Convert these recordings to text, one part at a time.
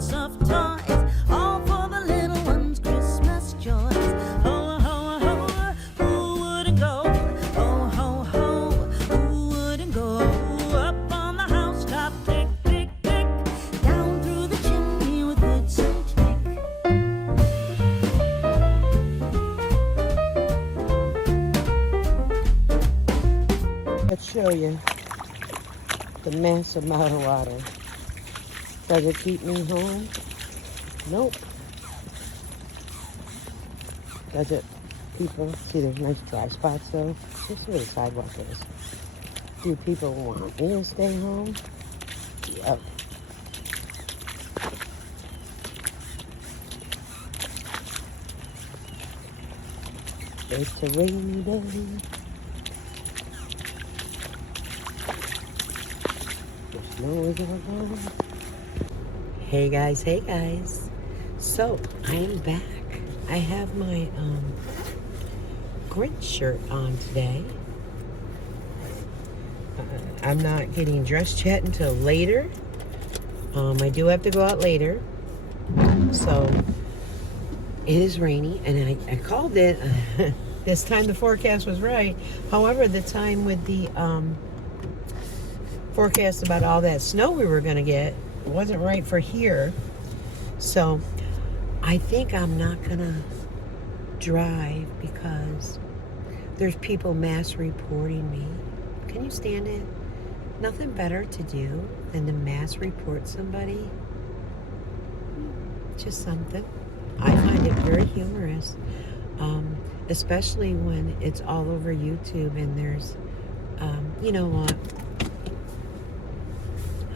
lots of toys, all for the little ones' Christmas joys. Ho, ho, ho, who wouldn't go? Ho, ho, ho, who wouldn't go? Up on the housetop, tick, tick, tick, down through the chimney with boots and tick. Let's show you the massive amount of water. Does it keep me home? Nope. Does it? People, see there's nice dry spots though. Just where the sidewalk is. Do people want me to stay home? Yep. It's a rainy day. Hey guys. So I am back. I have my Grinch shirt on today. I'm not getting dressed yet until later. I do have to go out later. So it is rainy, and I called it. This time the forecast was right. However, the time with the forecast about all that snow we were going to get wasn't right for here. So I think I'm not going to drive because there's people mass reporting me. Can you stand it? Nothing better to do than to mass report somebody. Just something. I find it very humorous, especially when it's all over YouTube and there's, you know what?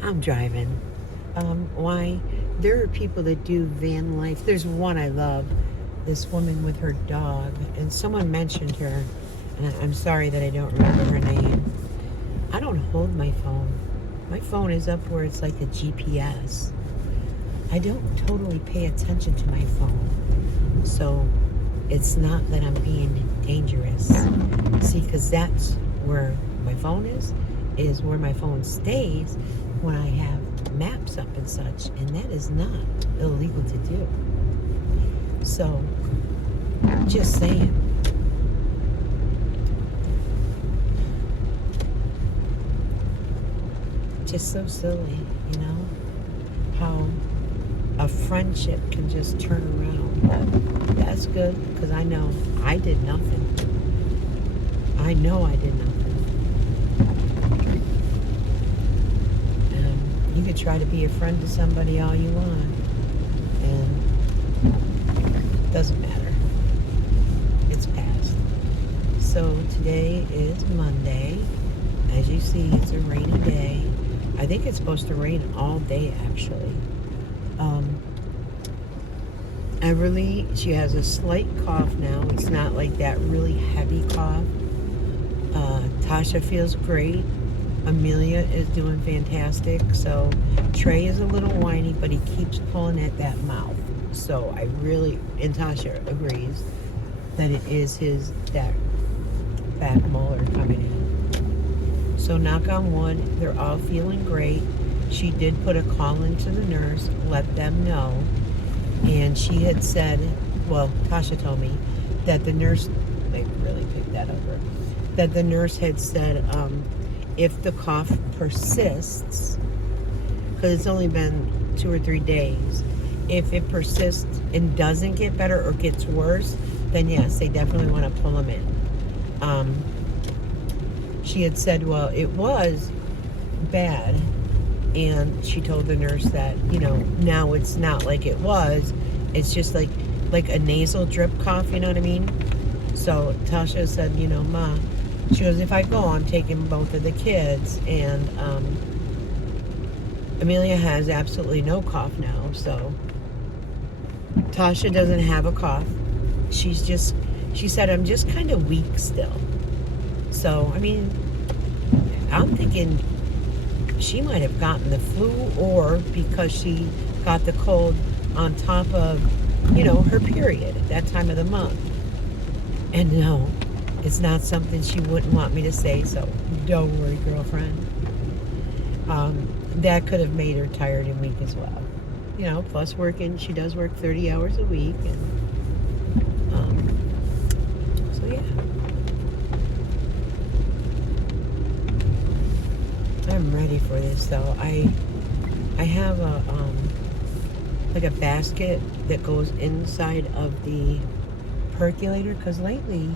I'm driving. Why? There are people that do van life. There's one I love, this woman with her dog, and someone mentioned her, and I'm sorry that I don't remember her name. I don't hold my phone. My phone is up where it's like the GPS. I don't totally pay attention to my phone. So it's not that I'm being dangerous. See, because that's where my phone is where my phone stays when I have maps up and such, and that is not illegal to do. So, just saying. Just so silly, you know, how a friendship can just turn around. But that's good, because I know I did nothing. I know I did nothing. You could try to be a friend to somebody all you want, and it doesn't matter. It's past. So today is Monday. As you see, it's a rainy day. I think it's supposed to rain all day, actually. She has a slight cough now. It's not like that really heavy cough. Tasha feels great. Amelia is doing fantastic. So Trey is a little whiny, but he keeps pulling at that mouth. So I really, and Tasha agrees that it is that back molar coming in. So knock on wood, they're all feeling great. She did put a call into the nurse, let them know. And she had said, well, Tasha told me that the nurse, they really picked that over, that the nurse had said, if the cough persists, because it's only been 2 or 3 days, if it persists and doesn't get better or gets worse, then yes, they definitely want to pull them in. She had said, well, it was bad, and she told the nurse that, you know, now it's not like it was, it's just like a nasal drip cough, you know what I mean? So Tasha said, you know, Ma, she goes, if I go, I'm taking both of the kids. And Amelia has absolutely no cough now. So Tasha doesn't have a cough. She said, I'm just kind of weak still. So, I mean, I'm thinking she might have gotten the flu, or because she got the cold on top of, you know, her period at that time of the month. And no, it's not something she wouldn't want me to say, so don't worry, girlfriend. That could have made her tired and weak as well. you know, plus working, she does work 30 hours a week, and so yeah. I'm ready for this though. I have a like a basket that goes inside of the percolator, because lately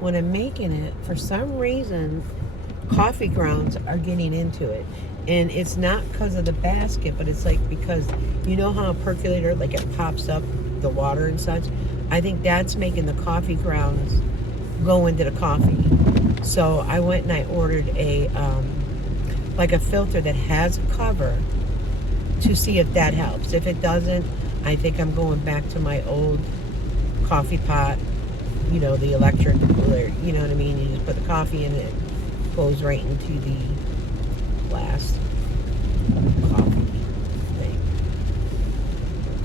when I'm making it, for some reason coffee grounds are getting into it. And it's not because of the basket, but it's like because you know how a percolator, like it pops up the water and such. I think that's making the coffee grounds go into the coffee. So I went and I ordered a like a filter that has a cover to see if that helps. If it doesn't, I think I'm going back to my old coffee pot, you know, the electric, you know what I mean? You just put the coffee in, it goes right into the glass coffee thing.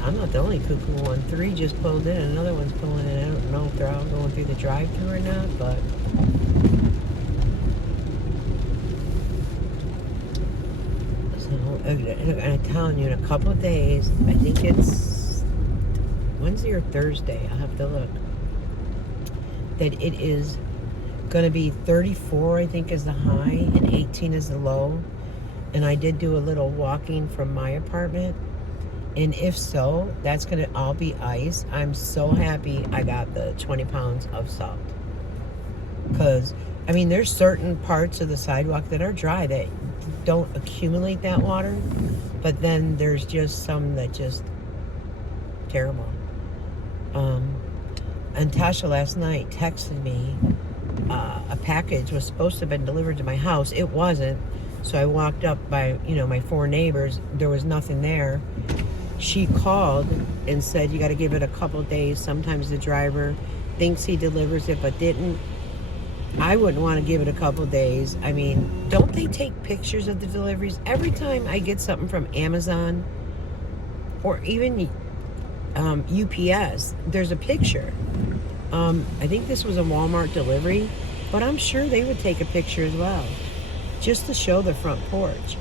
I'm not the only cuckoo one. 3 just pulled in, another one's pulling in. I don't know if they're all going through the drive-thru or not, but I'm telling you, in a couple of days, I think it's Wednesday or Thursday, I'll have to look, that it is going to be 34, I think, is the high, and 18 is the low. And I did do a little walking from my apartment, and if so, that's going to all be ice. I'm so happy I got the 20 pounds of salt, because I mean, there's certain parts of the sidewalk that are dry that don't accumulate that water, but then there's just some that just terrible. And Tasha last night texted me, a package was supposed to have been delivered to my house. It wasn't, so I walked up by, you know, my 4 neighbors. There was nothing there. She called and said, you got to give it a couple days. Sometimes the driver thinks he delivers it but didn't. I wouldn't want to give it a couple days. I mean, don't they take pictures of the deliveries? Every time I get something from Amazon or even UPS, there's a picture. I think this was a Walmart delivery, but I'm sure they would take a picture as well, just to show the front porch.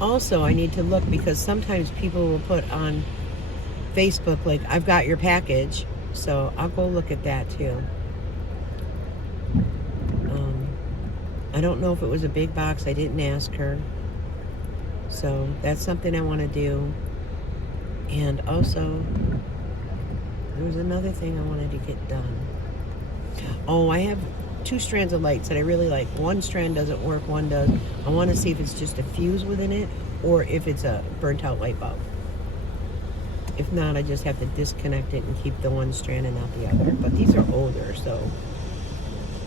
Also, I need to look, because sometimes people will put on Facebook, like, I've got your package, so I'll go look at that too. I don't know if it was a big box. I didn't ask her. So that's something I want to do. And also, there was another thing I wanted to get done. Oh, I have 2 strands of lights that I really like. One strand doesn't work, one does. I want to see if it's just a fuse within it or if it's a burnt out light bulb. If not, I just have to disconnect it and keep the one strand and not the other. But these are older, so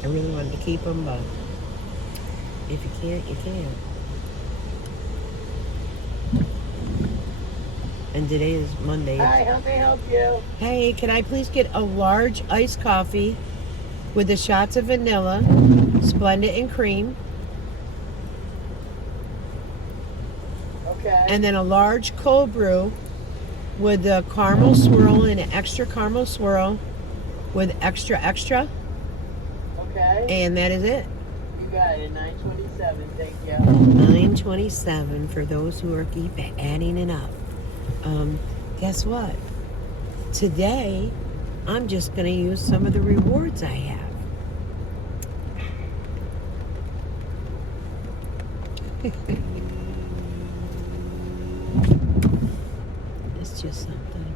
I really wanted to keep them, but if you can't, you can't. And today is Monday. Hi, how may I help you? Hey, can I please get a large iced coffee with the shots of vanilla, Splendid and cream, Okay. and then a large cold brew with the caramel swirl and an extra caramel swirl with extra, Okay. and that is it. You got it. 927. Thank you. 927 for those who are keep adding it up. Guess what? Today, I'm just going to use some of the rewards I have. It's just something.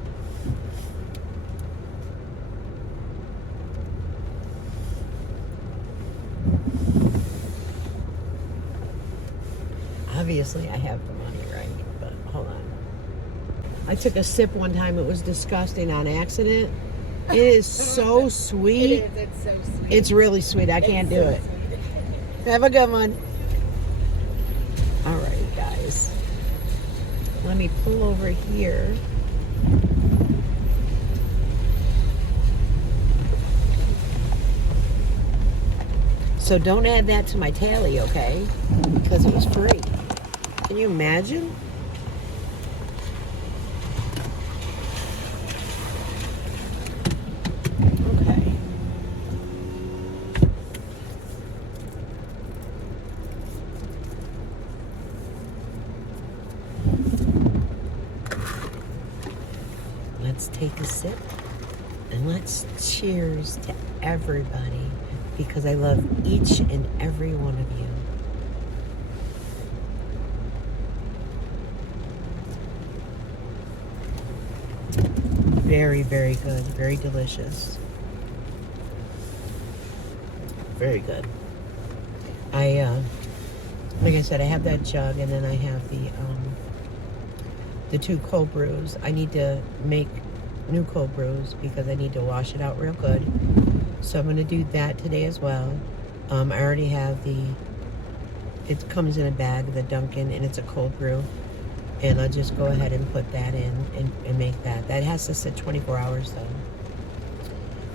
Obviously, I have the money, right? But hold on. I took a sip one time. It was disgusting on accident. It is so sweet. It is. It's so sweet. It's really sweet. I can't do it. Have a good one. All right, guys. Let me pull over here. So don't add that to my tally, okay? Because it was free. Can you imagine? Okay. let's take a sip and let's cheers to everybody because I love each and every one of you. Very, very good. Very delicious. Very good. Like I said, I have that jug, and then I have the 2 cold brews. I need to make new cold brews because I need to wash it out real good. So I'm going to do that today as well. I already have it comes in a bag, the Dunkin', and it's a cold brew. And I'll just go ahead and put that in and make that. That has to sit 24 hours though.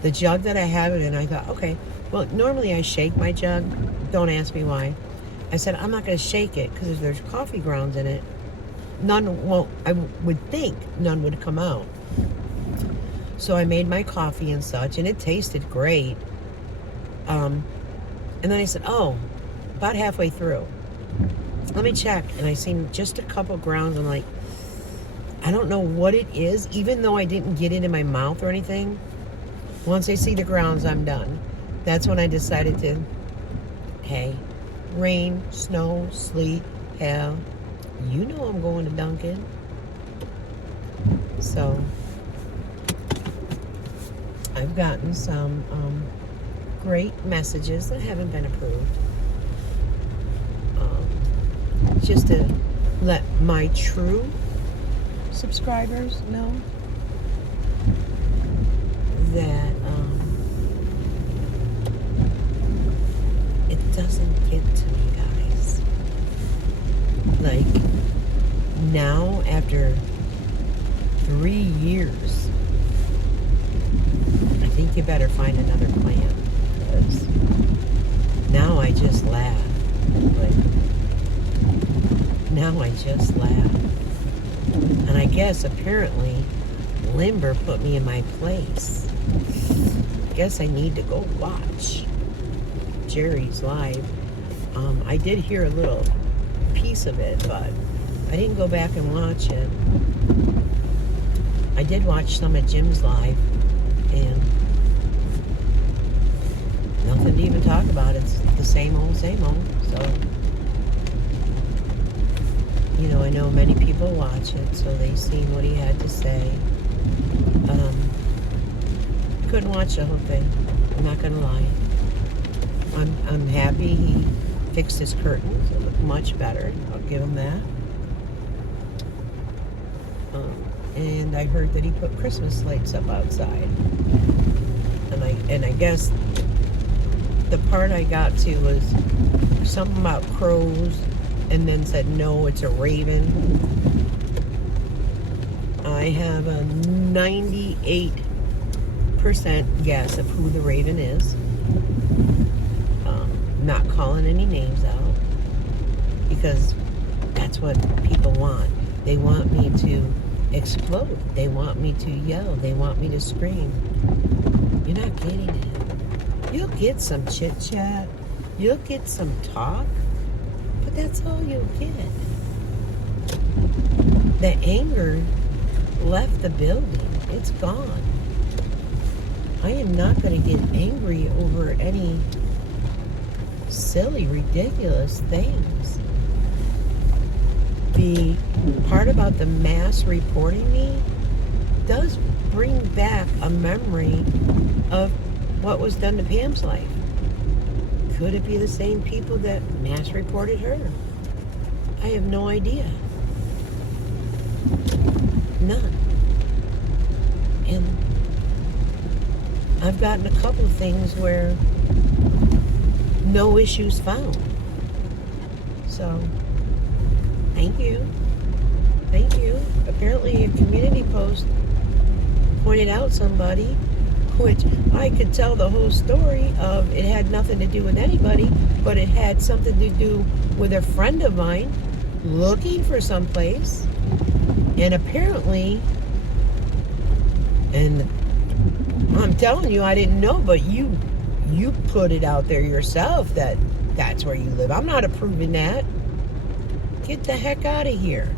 The jug that I have it in, I thought, okay, well, normally I shake my jug. Don't ask me why. I said, I'm not going to shake it because if there's coffee grounds in it, none won't, I would think none would come out. So I made my coffee and such, and it tasted great. And then I said, oh, about halfway through, let me check. And I seen just a couple grounds. I'm like, I don't know what it is, even though I didn't get it in my mouth or anything. Once I see the grounds, I'm done. That's when I decided to, hey, rain, snow, sleet, hell, you know I'm going to Dunkin'. So I've gotten some great messages that haven't been approved. Just to let my true subscribers know that it doesn't get to me, guys. Like, now, after 3 years, I think you better find another plan, because now I just laugh. Like, now I just laugh. And I guess apparently Limber put me in my place. Guess I need to go watch Jerry's live. I did hear a little piece of it, but I didn't go back and watch it. I did watch some of Jim's live, and nothing to even talk about. It's the same old, so, you know, I know many people watch it, so they seen what he had to say. Couldn't watch the whole thing. I'm not gonna lie. I'm happy he fixed his curtains. It looked much better. I'll give him that. And I heard that he put Christmas lights up outside. And I guess the part I got to was something about crows, and then said, no, it's a raven. I have a 98% guess of who the raven is. Not calling any names out, because that's what people want. They want me to explode. They want me to yell. They want me to scream. You're not getting it. You'll get some chit-chat. You'll get some talk. But that's all you'll get. The anger left the building. It's gone. I am not going to get angry over any silly, ridiculous things. The part about the mass reporting me does bring back a memory of what was done to Pam's life. Could it be the same people that mass reported her? I have no idea. None. And I've gotten a couple of things where no issues found. So, thank you. Thank you. Apparently a community post pointed out somebody, which I could tell the whole story of it had nothing to do with anybody, but it had something to do with a friend of mine looking for someplace. And apparently, and I'm telling you, I didn't know, but you put it out there yourself that that's where you live. I'm not approving that. Get the heck out of here.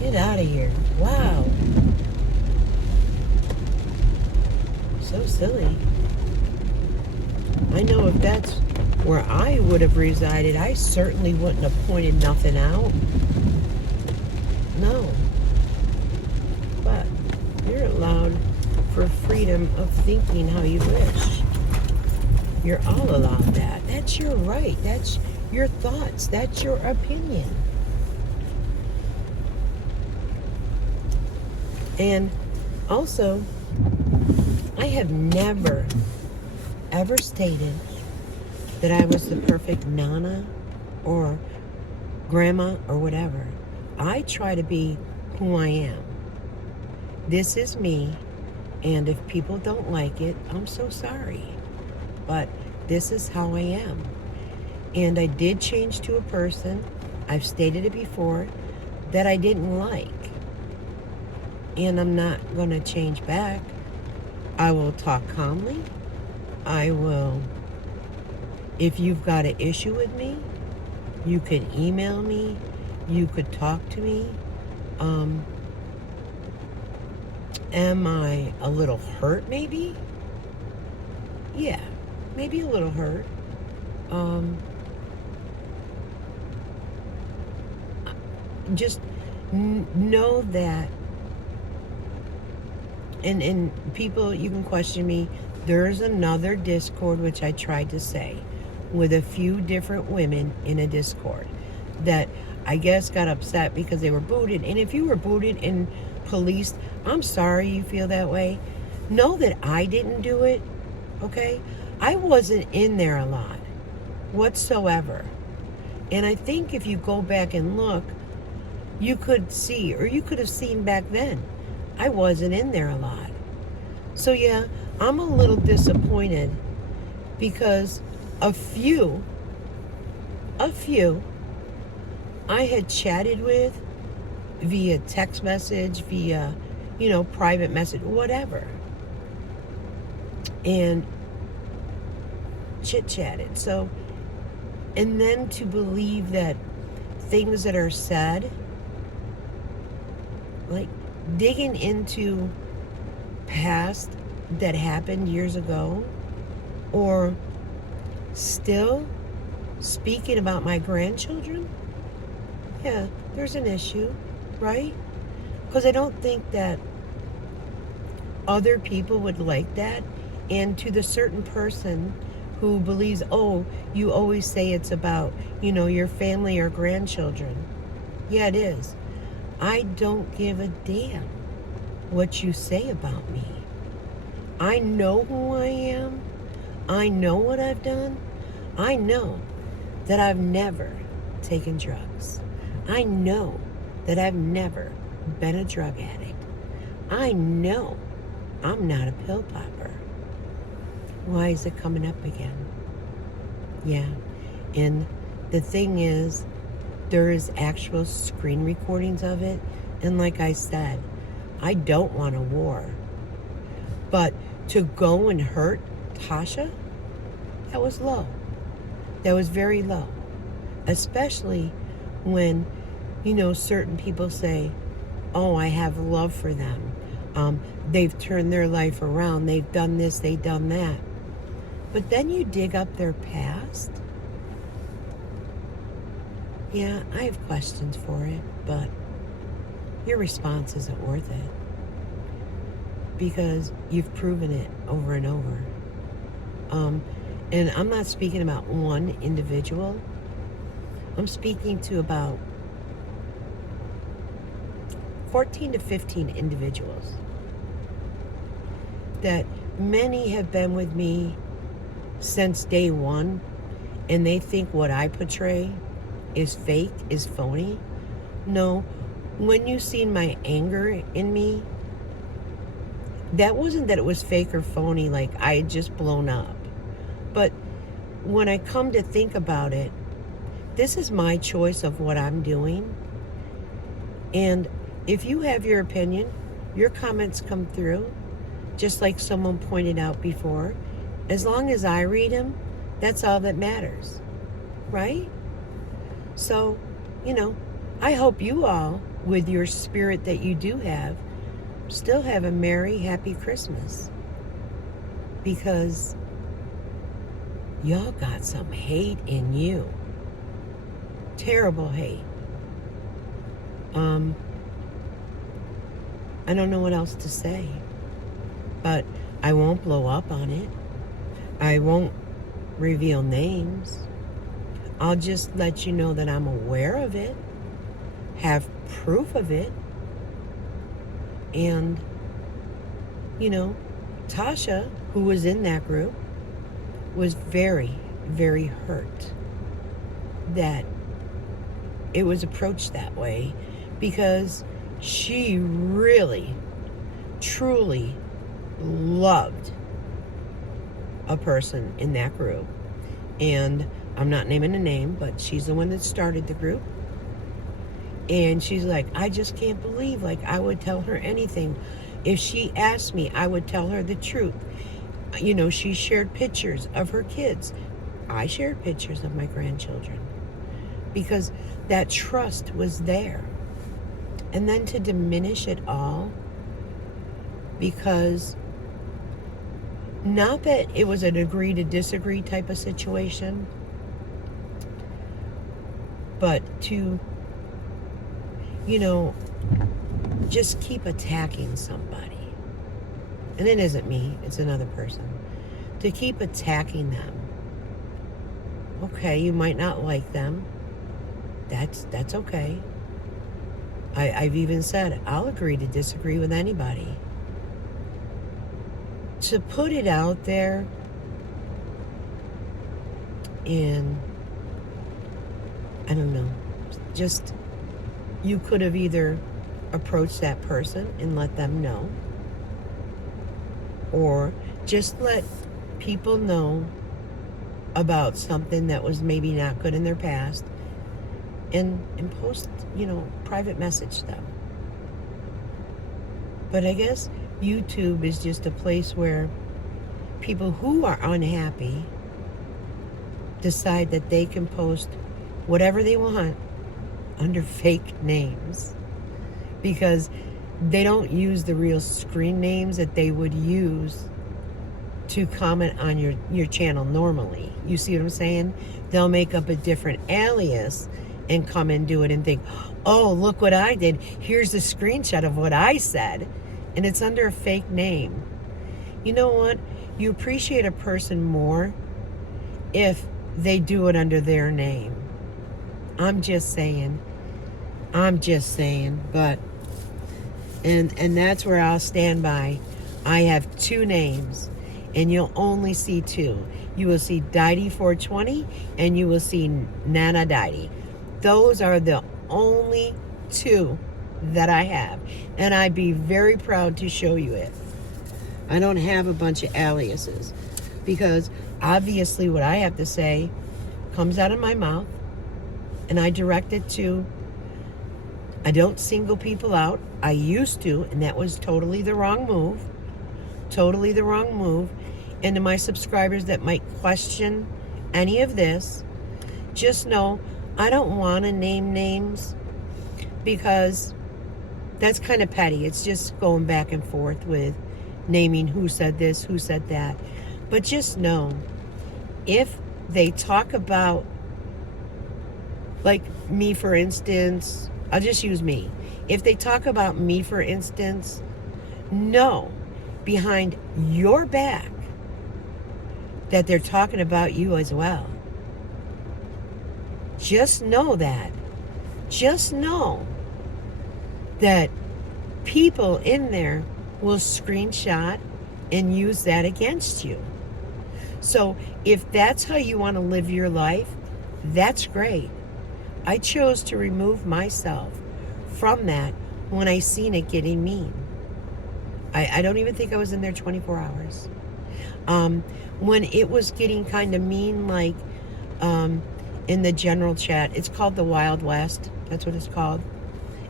Get out of here. Wow. So silly. I know if that's where I would have resided, I certainly wouldn't have pointed nothing out. No. But you're allowed for freedom of thinking how you wish. You're all allowed that. That's your right. That's your thoughts. That's your opinion. And also, I have never, ever stated that I was the perfect nana or grandma or whatever. I try to be who I am. This is me, and if people don't like it, I'm so sorry. But this is how I am. And I did change to a person, I've stated it before, that I didn't like. And I'm not going to change back. I will talk calmly. I will, if you've got an issue with me, you could email me. You could talk to me. Am I a little hurt maybe? Yeah, maybe a little hurt. Just know that, and people, you can question me. There's another Discord, which I tried to say, with a few different women in a Discord that I guess got upset because they were booted. And if you were booted and policed, I'm sorry you feel that way. Know that I didn't do it, okay? I wasn't in there a lot whatsoever. And I think if you go back and look, you could see, or you could have seen back then, I wasn't in there a lot. So yeah, I'm a little disappointed because a few I had chatted with via text message, via, private message, whatever. And chit-chatted. So, and then to believe that things that are said, like digging into past that happened years ago, or still speaking about my grandchildren, yeah, there's an issue, right? Because I don't think that other people would like that. And to the certain person who believes, oh, you always say it's about, your family or grandchildren. Yeah, it is. I don't give a damn what you say about me. I know who I am. I know what I've done. I know that I've never taken drugs. I know that I've never been a drug addict. I know I'm not a pill popper. Why is it coming up again? Yeah. And the thing is, there is actual screen recordings of it. And like I said, I don't want a war. But to go and hurt Tasha, that was low. That was very low. Especially when, certain people say, oh, I have love for them. They've turned their life around. They've done this, they've done that. But then you dig up their past. Yeah, I have questions for it, but your response isn't worth it. Because you've proven it over and over. And I'm not speaking about one individual. I'm speaking to about 14 to 15 individuals that many have been with me since day one, and they think what I portray is fake, is phony. No, when you seen my anger in me, that wasn't that it was fake or phony, like I had just blown up. But when I come to think about it, this is my choice of what I'm doing. And if you have your opinion, your comments come through, just like someone pointed out before. As long as I read them, that's all that matters, right? So, I hope you all with your spirit that you do have, still have a merry, happy Christmas. Because y'all got some hate in you. Terrible hate. I don't know what else to say. But I won't blow up on it. I won't reveal names. I'll just let you know that I'm aware of it, have proof of it, and, Tasha, who was in that group, was very, very hurt that it was approached that way, because she really, truly loved a person in that group. And I'm not naming a name, but she's the one that started the group. And she's like, I just can't believe, I would tell her anything. If she asked me, I would tell her the truth. She shared pictures of her kids. I shared pictures of my grandchildren, because that trust was there. And then to diminish it all, because not that it was an agree to disagree type of situation, but to, just keep attacking somebody. And it isn't me, it's another person. To keep attacking them. Okay, you might not like them. That's okay. I've even said, I'll agree to disagree with anybody. To put it out there and, I don't know, just, you could have either approached that person and let them know, or just let people know about something that was maybe not good in their past, and post, private message them. But I guess YouTube is just a place where people who are unhappy decide that they can post whatever they want under fake names, because they don't use the real screen names that they would use to comment on your channel normally. You see what I'm saying? They'll make up a different alias and come and do it and think, oh, look what I did. Here's a screenshot of what I said. And it's under a fake name. You know what? You appreciate a person more if they do it under their name. I'm just saying. But, and that's where I'll stand by. I have two names, and you'll only see two. You will see Dy-Dee 420, and you will see Nana Dy-Dee. Those are the only two that I have, and I'd be very proud to show you it. I don't have a bunch of aliases, because obviously what I have to say comes out of my mouth, and I direct it to, I don't single people out. I used to, and that was totally the wrong move. Totally the wrong move. And to my subscribers that might question any of this, just know I don't want to name names, because that's kind of petty. It's just going back and forth with naming who said this, who said that. But just know, if they talk about, like me, for instance, I'll just use me. If they talk about me, for instance, know behind your back that they're talking about you as well. Just know that. Just know that people in there will screenshot and use that against you. So if that's how you want to live your life, that's great. I chose to remove myself from that when I seen it getting mean. I don't even think I was in there 24 hours. When it was getting kind of mean, like in the general chat, it's called the Wild West. That's what it's called.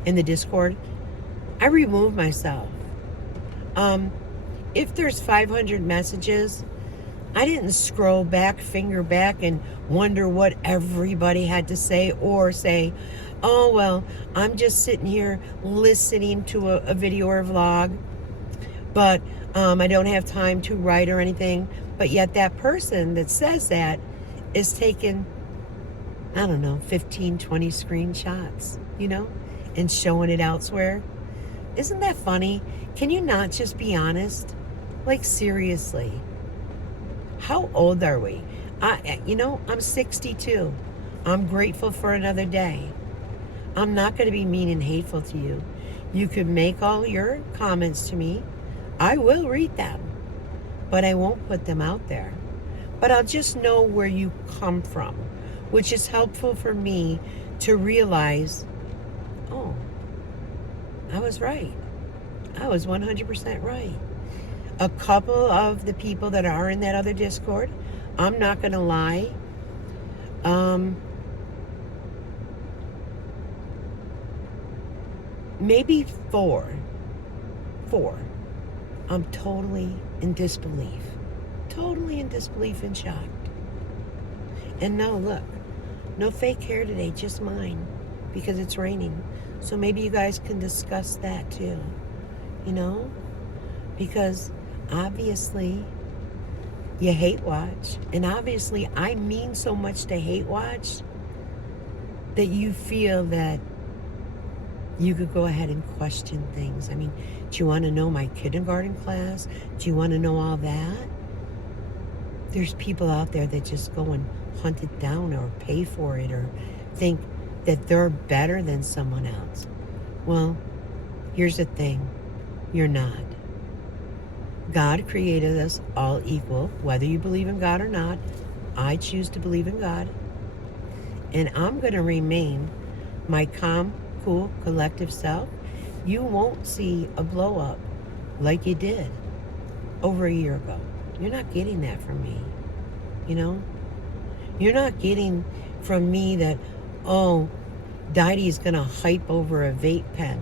In the Discord, I removed myself. If there's 500 messages, I didn't scroll back, finger back, and wonder what everybody had to say, or say, oh, well, I'm just sitting here listening to a video or vlog, but I don't have time to write or anything. But yet that person that says that is taking, I don't know, 15, 20 screenshots, and showing it elsewhere. Isn't that funny? Can you not just be honest? Like, seriously. How old are we? I'm 62. I'm grateful for another day. I'm not going to be mean and hateful to you. You can make all your comments to me. I will read them, but I won't put them out there. But I'll just know where you come from, which is helpful for me to realize, oh, I was right. I was 100% right. A couple of the people that are in that other Discord, I'm not going to lie, maybe four, I'm totally in disbelief. Totally in disbelief and shocked. And no, look, no fake hair today, just mine, because it's raining. So maybe you guys can discuss that too, because obviously you hate watch, and obviously I mean so much to hate watch that you feel that you could go ahead and question things. I mean, do you want to know my kindergarten class? Do you want to know all that? There's people out there that just go and hunt it down or pay for it or think that they're better than someone else. Well, here's the thing. You're not. God created us all equal, whether you believe in God or not. I choose to believe in God. And I'm going to remain my calm, cool, collective self. You won't see a blow up like you did over a year ago. You're not getting that from me. You're not getting from me that, oh, Dy-Dee's going to hype over a vape pen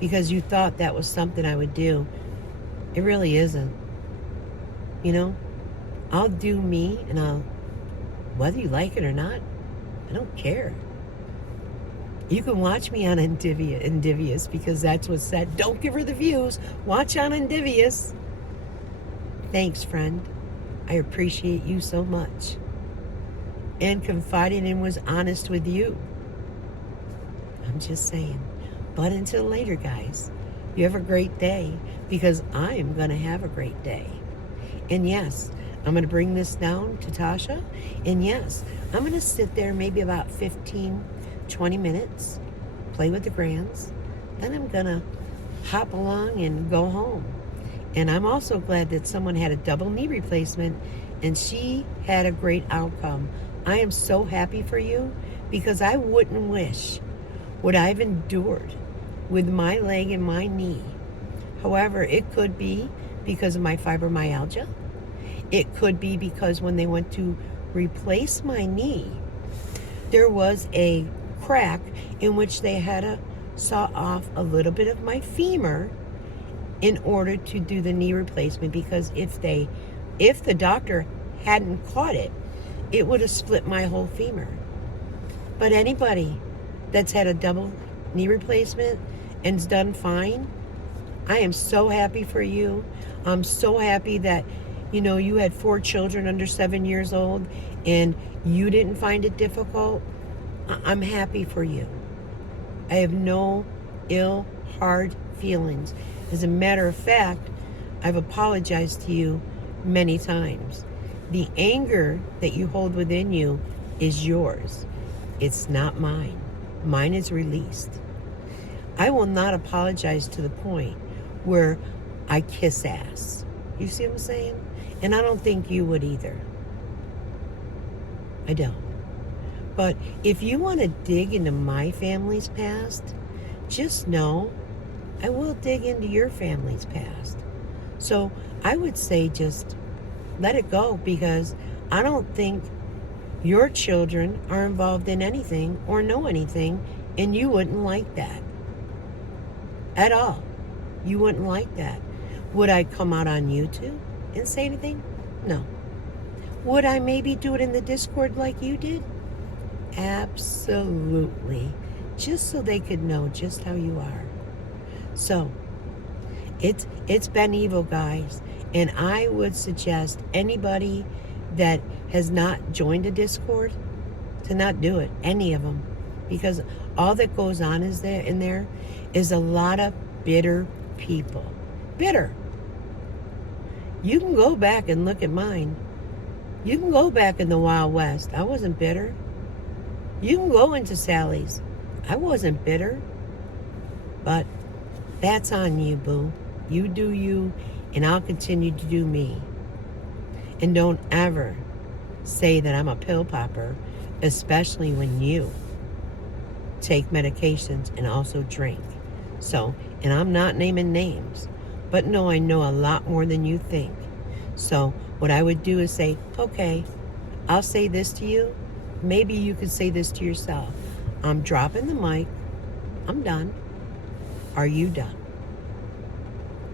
because you thought that was something I would do. It really isn't. I'll do me, and whether you like it or not, I don't care. You can watch me on Endivious because that's what's said. Don't give her the views. Watch on Endivious. Thanks, friend. I appreciate you so much. And confided and was honest with you. I'm just saying. But until later, guys, you have a great day because I am going to have a great day. And yes, I'm going to bring this down to Tasha. And yes, I'm going to sit there maybe about 15, 20 minutes, play with the grands. Then I'm going to hop along and go home. And I'm also glad that someone had a double knee replacement and she had a great outcome. I am so happy for you because I wouldn't wish what I've endured with my leg and my knee. However, it could be because of my fibromyalgia. It could be because when they went to replace my knee, there was a crack in which they had to saw off a little bit of my femur in order to do the knee replacement, because if the doctor hadn't caught it, it would have split my whole femur. But anybody that's had a double knee replacement and's done fine, I am so happy for you. I'm so happy that you had 4 children under 7 years old and you didn't find it difficult. I'm happy for you. I have no ill, hard feelings. As a matter of fact, I've apologized to you many times. The anger that you hold within you is yours. It's not mine. Mine is released. I will not apologize to the point where I kiss ass. You see what I'm saying? And I don't think you would either. I don't. But if you want to dig into my family's past, just know I will dig into your family's past. So I would say just let it go, because I don't think your children are involved in anything or know anything, and you wouldn't like that at all. You wouldn't like that. Would I come out on YouTube and say anything? No. Would I maybe do it in the Discord like you did? Absolutely. just so they could know just how you are. So, it's been evil, guys, and I would suggest anybody that has not joined a Discord to not do it, any of them, because all that goes on is there in there is a lot of bitter people. Bitter. You can go back and look at mine. You can go back in the Wild West. I wasn't bitter. You can go into Sally's. I wasn't bitter. But that's on you, boo. You do you, and I'll continue to do me. And don't ever say that I'm a pill popper, especially when you take medications and also drink. So, and I'm not naming names, but no, I know a lot more than you think. So what I would do is say, okay, I'll say this to you. Maybe you could say this to yourself. I'm dropping the mic. I'm done. Are you done?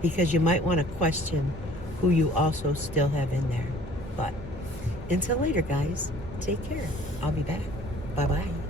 Because you might want to question who you also still have in there. But until later, guys, take care. I'll be back. Bye-bye.